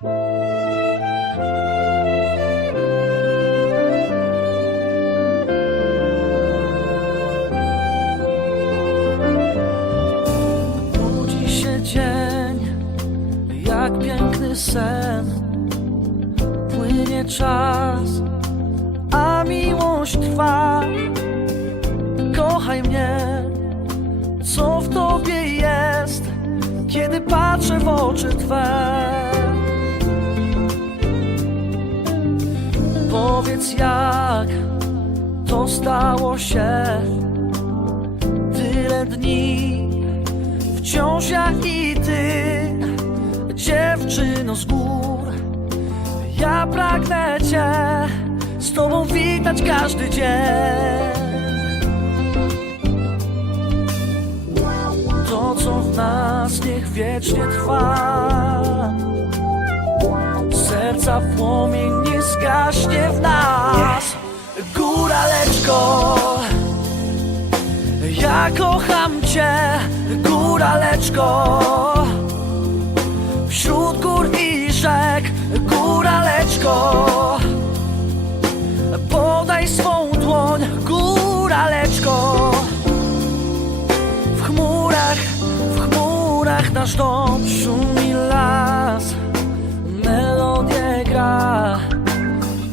Budzi się dzień, jak piękny sen. Płynie czas, a miłość trwa. Kochaj mnie, co w tobie jest, kiedy patrzę w oczy twe. Powiedz jak to stało się? Tyle dni Wciąż ja i ty, dziewczyno z gór. Ja pragnę cię z tobą witać każdy dzień. To co w nas niech wiecznie trwa. Serca płomień nie zgaśnie kocham cię, góraleczko. Wśród gór i rzek, góraleczko. Podaj swą dłoń, góraleczko. W chmurach, w chmurach nasz dom szumi las. Melodię gra.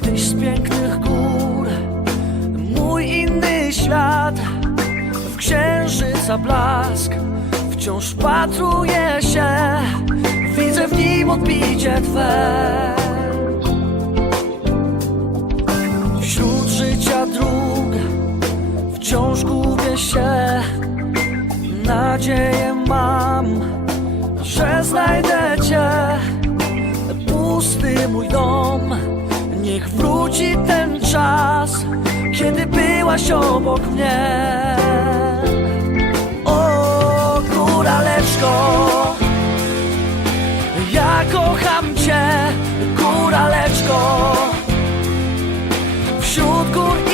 Tyś z pięknych gór Mój inny świat księżyca blask. Wciąż patruję się Widzę w nim odbicie Twe. Wśród życia dróg Wciąż gubię się. Nadzieję mam Że znajdę Cię. Pusty mój dom Niech wróci ten czas Kiedy byłaś obok mnie góraleczko Ja kocham Cię Góraleczko Wśród gór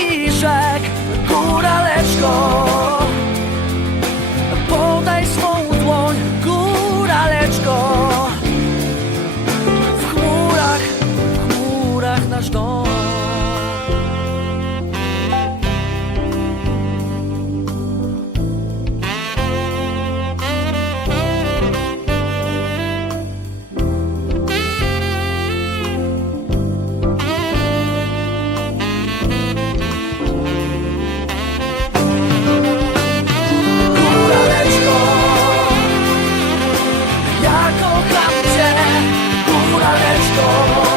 Zakocham cię, góraleczko